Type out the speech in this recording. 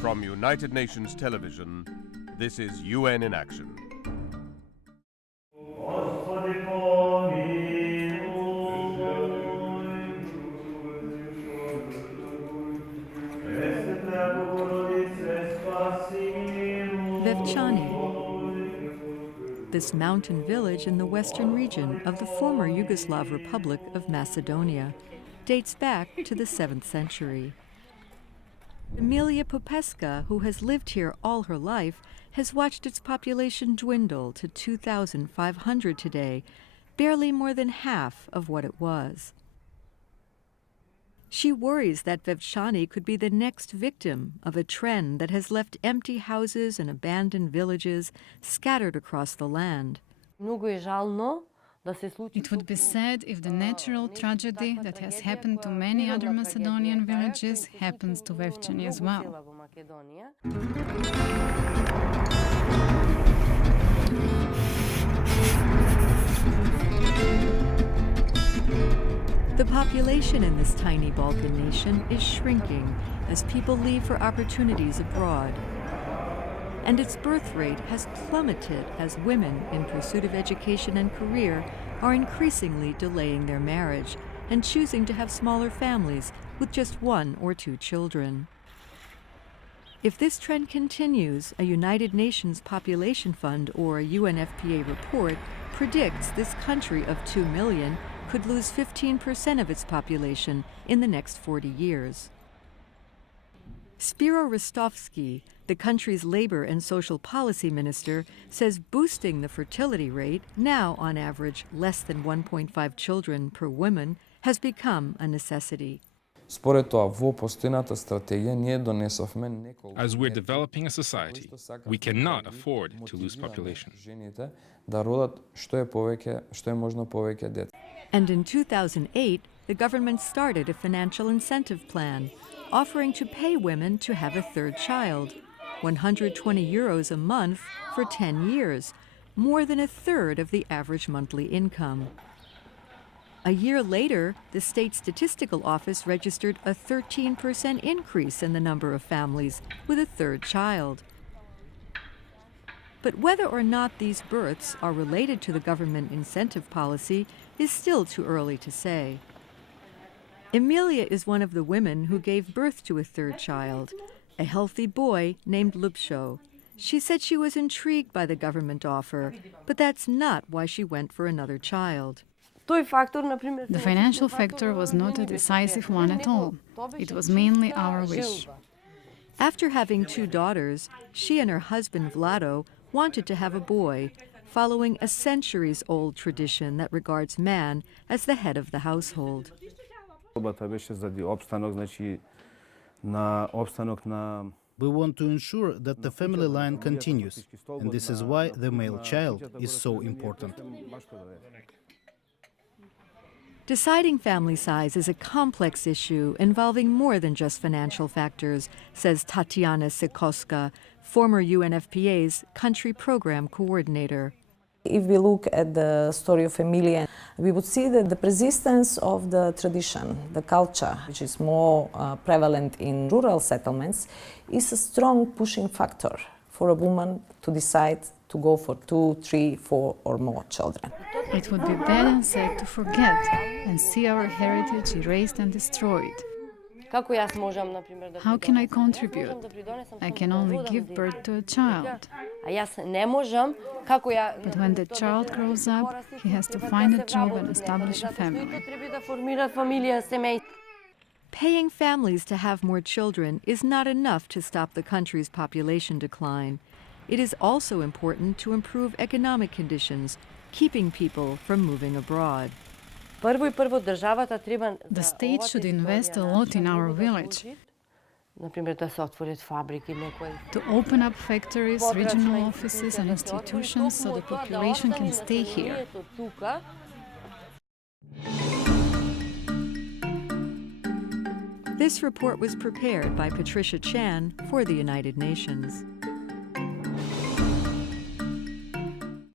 From United Nations Television, this is UN in Action. Vevčani. This mountain village in the western region of the former Yugoslav Republic of Macedonia dates back to the 7th century. Emilia Popesca, who has lived here all her life, has watched its population dwindle to 2,500 today, barely more than half of what it was. She worries that Vevčani could be the next victim of a trend that has left empty houses and abandoned villages scattered across the land. It would be sad if the natural tragedy that has happened to many other Macedonian villages happens to Vevčani as well. The population in this tiny Balkan nation is shrinking as people leave for opportunities abroad. And its birth rate has plummeted as women, in pursuit of education and career, are increasingly delaying their marriage and choosing to have smaller families with just 1 or 2 children. If this trend continues, a United Nations Population Fund or a UNFPA report predicts this country of 2 million could lose 15% of its population in the next 40 years. Spiro Ristovski, the country's labor and social policy minister, says boosting the fertility rate, now on average less than 1.5 children per woman, has become a necessity. As we're developing a society, we cannot afford to lose population. And in 2008, the government started a financial incentive plan, offering to pay women to have a 3rd child, 120 euros a month for 10 years, more than 1/3 of the average monthly income. A year later, the state statistical office registered a 13% increase in the number of families with a 3rd child. But whether or not these births are related to the government incentive policy is still too early to say. Emilia is one of the women who gave birth to a 3rd child, a healthy boy named Lupsho. She said she was intrigued by the government offer, but that's not why she went for another child. The financial factor was not a decisive one at all. It was mainly our wish. After having 2 daughters, she and her husband Vlado wanted to have a boy, following a centuries-old tradition that regards man as the head of the household. We want to ensure that the family line continues, and this is why the male child is so important. Deciding family size is a complex issue involving more than just financial factors, says Tatiana Sikoska, former UNFPA's country program coordinator. If we look at the story of Emilia, we would see that the persistence of the tradition, the culture, which is more prevalent in rural settlements, is a strong pushing factor for a woman to decide to go for 2, 3, 4 or more children. It would be bad and sad to forget and see our heritage erased and destroyed. How can I contribute? I can only give birth to a child. But when the child grows up, he has to find a job and establish a family. Paying families to have more children is not enough to stop the country's population decline. It is also important to improve economic conditions, keeping people from moving abroad. The state should invest a lot in our village. To open up factories, regional offices and institutions so the population can stay here. This report was prepared by Patricia Chan for the United Nations.